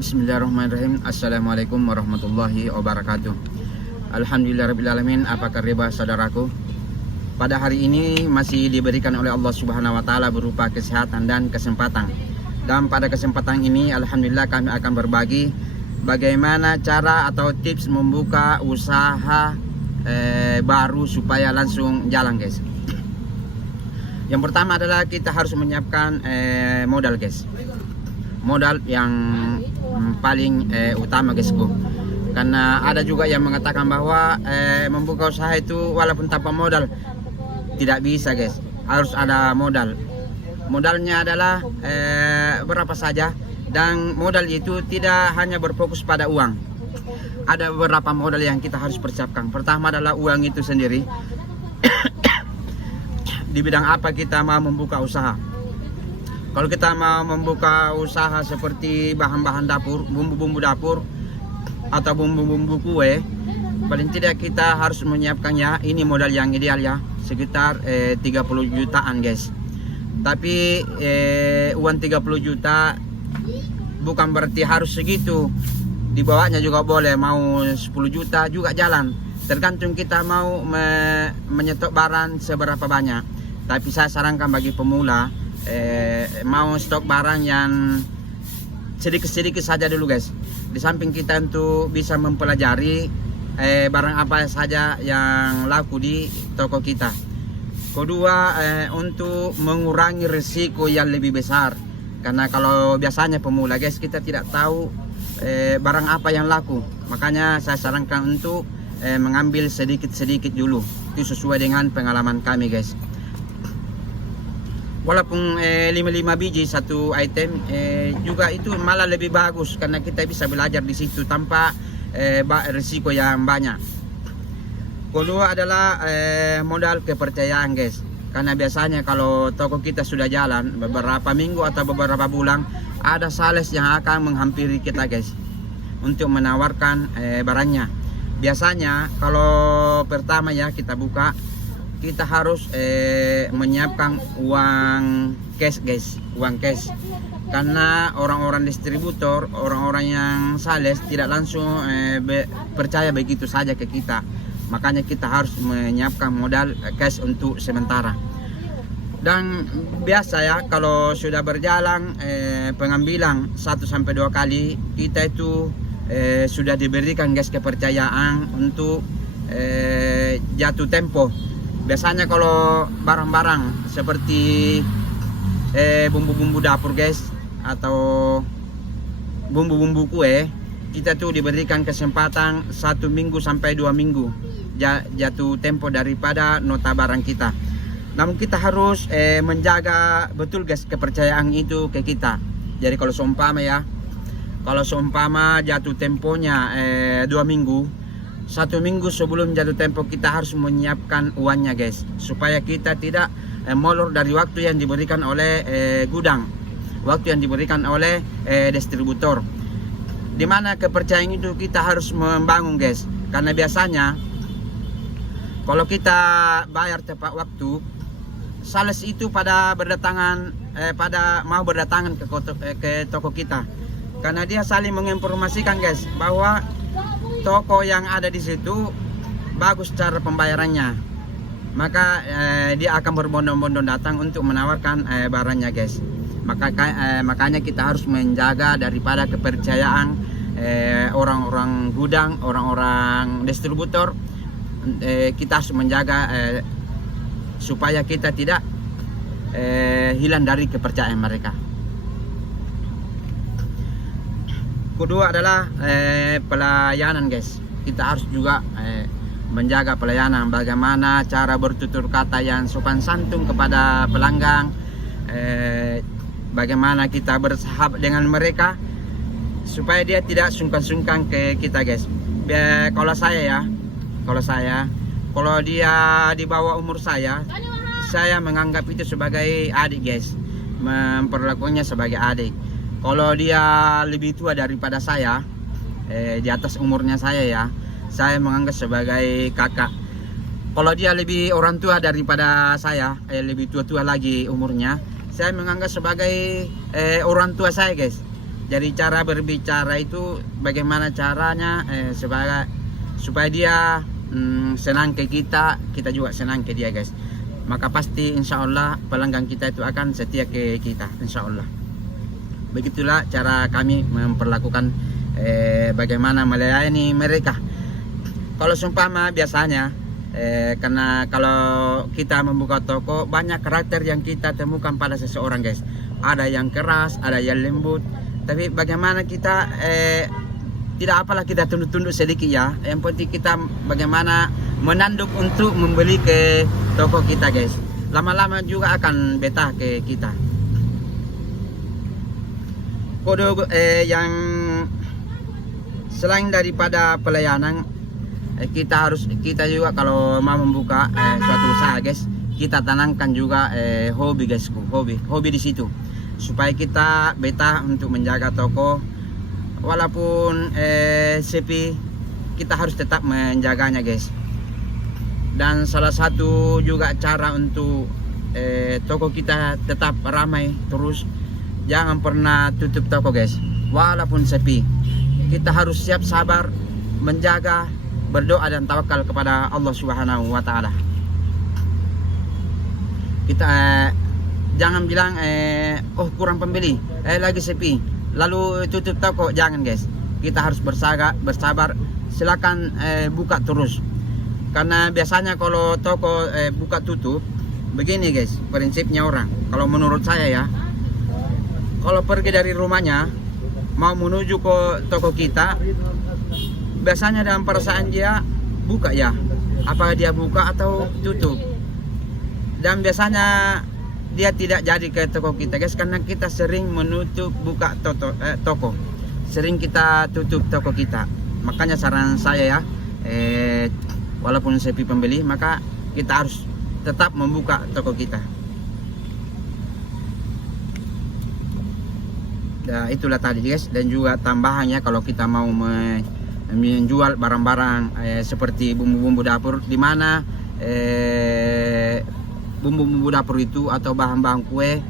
Bismillahirrahmanirrahim. Assalamualaikum warahmatullahi wabarakatuh. Alhamdulillahirrahmanirrahim. Apa kabar saudaraku? Pada hari ini masih diberikan oleh Allah Subhanahu wa Ta'ala berupa kesehatan dan kesempatan. Dan pada kesempatan ini alhamdulillah kami akan berbagi bagaimana cara atau tips membuka usaha baru supaya langsung jalan, guys. Yang pertama adalah kita harus menyiapkan modal, guys. Modal yang paling utama, guysku. Karena ada juga yang mengatakan bahwa membuka usaha itu walaupun tanpa modal tidak bisa, guys. Harus ada modal. Modalnya adalah berapa saja, dan modal itu tidak hanya berfokus pada uang. Ada beberapa modal yang kita harus persiapkan. Pertama adalah uang itu sendiri. Di bidang apa kita mau membuka usaha? Kalau kita mau membuka usaha seperti bahan-bahan dapur, bumbu-bumbu dapur atau bumbu-bumbu kue, paling tidak kita harus menyiapkannya. Ini modal yang ideal ya, sekitar 30 jutaan, guys. Tapi uang 30 juta bukan berarti harus segitu. Di bawahnya juga boleh, mau 10 juta juga jalan. Tergantung kita mau menyetok barang seberapa banyak. Tapi saya sarankan bagi pemula, mau stok barang yang sedikit-sedikit saja dulu, guys. Di samping kita untuk bisa mempelajari barang apa saja yang laku di toko kita. Kedua, untuk mengurangi risiko yang lebih besar. Karena kalau biasanya pemula, guys, kita tidak tahu barang apa yang laku. Makanya saya sarankan untuk mengambil sedikit-sedikit dulu. Itu sesuai dengan pengalaman kami, guys. Walaupun 5 biji satu item juga itu malah lebih bagus, karena kita bisa belajar di situ tanpa risiko yang banyak. Kedua adalah modal kepercayaan, guys. Karena biasanya kalau toko kita sudah jalan beberapa minggu atau beberapa bulan, ada sales yang akan menghampiri kita, guys, untuk menawarkan barangnya. Biasanya kalau pertama ya kita buka, kita harus menyiapkan uang cash, guys, uang cash. Karena orang-orang distributor, orang-orang yang sales tidak langsung percaya begitu saja ke kita. Makanya kita harus menyiapkan modal cash untuk sementara. Dan biasa ya, kalau sudah berjalan pengambilan 1-2 kali, kita itu sudah diberikan, guys, kepercayaan untuk jatuh tempo. Biasanya kalau barang-barang seperti bumbu-bumbu dapur, guys, atau bumbu-bumbu kue, kita tuh diberikan kesempatan 1 minggu sampai 2 minggu jatuh tempo daripada nota barang kita. Namun kita harus menjaga betul, guys, kepercayaan itu ke kita. Jadi kalau seumpama ya, kalau seumpama jatuh temponya 2 minggu, 1 minggu sebelum jatuh tempo kita harus menyiapkan uangnya, guys, supaya kita tidak molor dari waktu yang diberikan oleh gudang, waktu yang diberikan oleh distributor. Dimana kepercayaan itu kita harus membangun, guys. Karena biasanya kalau kita bayar tepat waktu, sales itu pada mau berdatangan ke toko kita. Karena dia saling menginformasikan, guys, bahwa toko yang ada di situ bagus cara pembayarannya. Maka dia akan berbondong-bondong datang untuk menawarkan barangnya, guys. Makanya kita harus menjaga daripada kepercayaan orang-orang gudang, orang-orang distributor. Kita harus menjaga supaya kita tidak hilang dari kepercayaan mereka. Kedua adalah pelayanan, guys. Kita harus juga menjaga pelayanan. Bagaimana cara bertutur kata yang sopan santun kepada pelanggan, bagaimana kita bersahabat dengan mereka supaya dia tidak sungkan-sungkan ke kita, guys. Kalau dia di bawah umur saya menganggap itu sebagai adik, guys. Memperlakukannya sebagai adik. Kalau dia lebih tua daripada saya, di atas umurnya saya menganggap sebagai kakak. Kalau dia lebih orang tua daripada saya, lebih tua lagi umurnya, saya menganggap sebagai orang tua saya, guys. Jadi cara berbicara itu bagaimana caranya supaya dia senang ke kita, kita juga senang ke dia guys. Maka pasti insya Allah pelanggan kita itu akan setia ke kita, insya Allah. Begitulah cara kami memperlakukan bagaimana melayani mereka. Kalau seumpama biasanya karena kalau kita membuka toko banyak karakter yang kita temukan pada seseorang guys. Ada yang keras, ada yang lembut. Tapi bagaimana kita tidak apalah kita tunduk-tunduk sedikit ya. Yang penting kita bagaimana menanduk untuk membeli ke toko kita guys. Lama-lama juga akan betah ke kita. Kode yang selain daripada pelayanan, kita juga kalau mau membuka suatu usaha guys, kita tanamkan juga hobi guys, hobi di situ supaya kita betah untuk menjaga toko. Walaupun sepi, kita harus tetap menjaganya guys. Dan salah satu juga cara untuk toko kita tetap ramai terus, jangan pernah tutup toko guys. Walaupun sepi, kita harus siap sabar menjaga, berdoa dan tawakal kepada Allah Subhanahu wa taala. Kita jangan bilang oh kurang pembeli, lagi sepi, lalu tutup toko. Jangan guys. Kita harus bersabar. Silakan buka terus. Karena biasanya kalau toko buka tutup begini guys, prinsipnya orang. Kalau menurut saya ya, kalau pergi dari rumahnya mau menuju ke toko kita, biasanya dalam perasaan dia buka ya, apakah dia buka atau tutup. Dan biasanya dia tidak jadi ke toko kita guys, karena kita sering menutup buka toko, sering kita tutup toko kita. Makanya saran saya ya, walaupun sepi pembeli, maka kita harus tetap membuka toko kita. Nah, itulah tadi guys. Dan juga tambahannya, kalau kita mau menjual barang-barang seperti bumbu-bumbu dapur, di mana bumbu-bumbu dapur itu atau bahan-bahan kue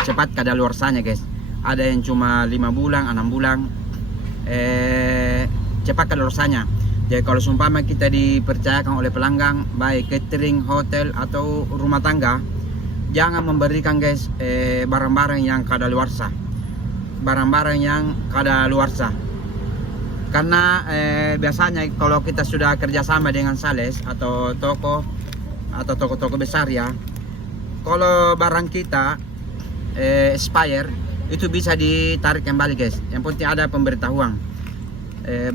cepat kadaluarsanya guys. Ada yang cuma 5 bulan, 6 bulan cepat kadaluarsanya. Jadi kalau seumpama kita dipercayakan oleh pelanggan, baik catering, hotel atau rumah tangga, jangan memberikan guys barang-barang yang kadaluarsa, barang-barang yang kadaluarsa. Karena biasanya kalau kita sudah kerjasama dengan sales atau toko besar ya, kalau barang kita expire, itu bisa ditarik kembali guys. Yang penting ada pemberitahuan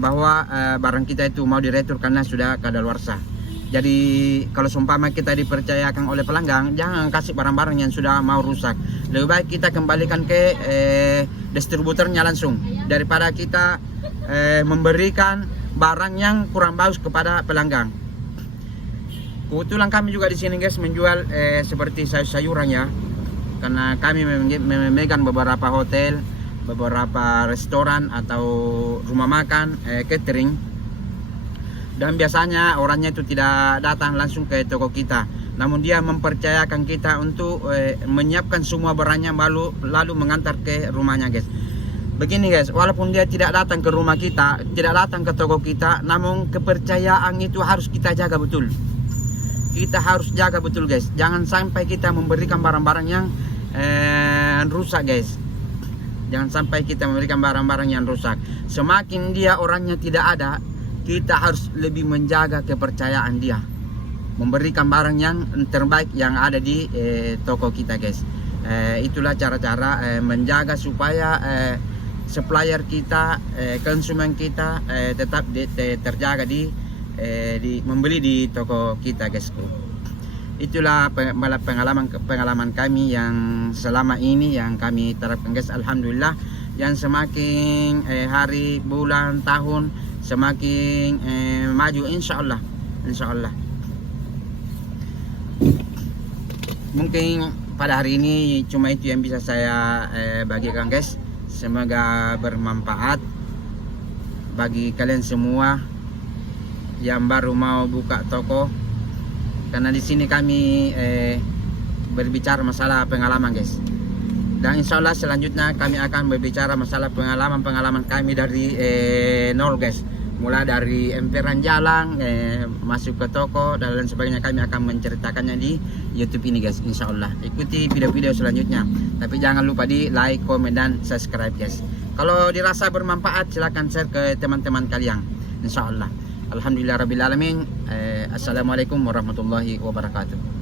bahwa barang kita itu mau diretur karena sudah kadaluarsa. Jadi kalau seumpama kita dipercayakan oleh pelanggan, jangan kasih barang-barang yang sudah mau rusak. Lebih baik kita kembalikan ke distributornya langsung, daripada kita memberikan barang yang kurang bagus kepada pelanggan. Kebetulan kami juga di sini guys menjual seperti sayur-sayuran ya, karena kami memegang beberapa hotel, beberapa restoran atau rumah makan, catering. Dan biasanya orangnya itu tidak datang langsung ke toko kita, namun dia mempercayakan kita untuk menyiapkan semua barangnya lalu mengantar ke rumahnya guys. Begini guys, walaupun dia tidak datang ke rumah kita, tidak datang ke toko kita, namun kepercayaan itu harus kita jaga betul. Kita harus jaga betul guys. Jangan sampai kita memberikan barang-barang yang rusak guys. Jangan sampai kita memberikan barang-barang yang rusak. Semakin dia orangnya tidak ada, kita harus lebih menjaga kepercayaan dia, memberikan barang yang terbaik yang ada di toko kita guys. Itulah cara-cara menjaga supaya supplier kita, konsumen kita tetap terjaga di membeli di toko kita guys. Itulah pengalaman kami yang selama ini yang kami terapkan guys. Alhamdulillah, yang semakin hari, bulan, tahun semakin maju insya Allah. Mungkin pada hari ini cuma itu yang bisa saya bagikan guys. Semoga bermanfaat bagi kalian semua yang baru mau buka toko, karena di sini kami berbicara masalah pengalaman guys. Dan insya Allah selanjutnya kami akan berbicara masalah pengalaman-pengalaman kami dari nol guys. Mulai dari emperan jalan, masuk ke toko dan lain sebagainya, kami akan menceritakannya di YouTube ini guys. Insya Allah ikuti video-video selanjutnya. Tapi jangan lupa di like, komen, dan subscribe guys. Kalau dirasa bermanfaat silahkan share ke teman-teman kalian. Insya Allah. Alhamdulillah Rabbil Alamin. Assalamualaikum warahmatullahi wabarakatuh.